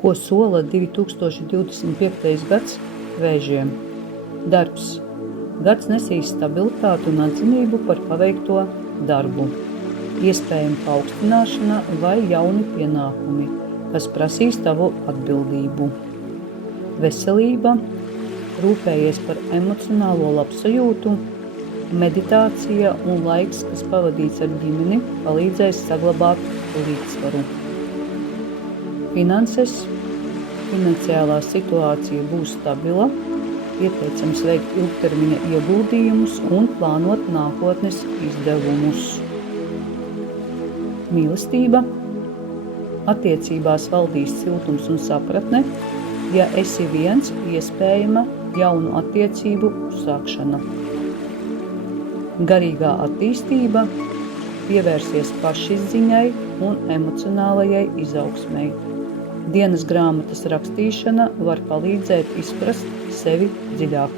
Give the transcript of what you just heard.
Ko sola 2025. gads Vēžiem? Darbs. Gads nesīs stabilitāti un atzinību par paveikto darbu. Iespējama paaugstināšana vai jauni pienākumi, kas prasīs tavu atbildību. Veselība. Rūpējies par emocionālo labsajūtu. Meditācija un laiks, kas pavadīts ar ģimeni, palīdzēs saglabāt līdzsvaru. Finanses. Finansiālā situācija būs stabila, ieteicams veikt ilgtermiņa ieguldījumus un plānot nākotnes izdevumus. Mīlestība. Attiecībās valdīs siltums un sapratne. Ja esi viens, iespējama jaunu attiecību uzsākšana. Garīgā attīstība. Pievērsies pašizziņai un emocionālajai izaugsmei. Dienas grāmatas rakstīšana var palīdzēt izprast sevi dziļāk.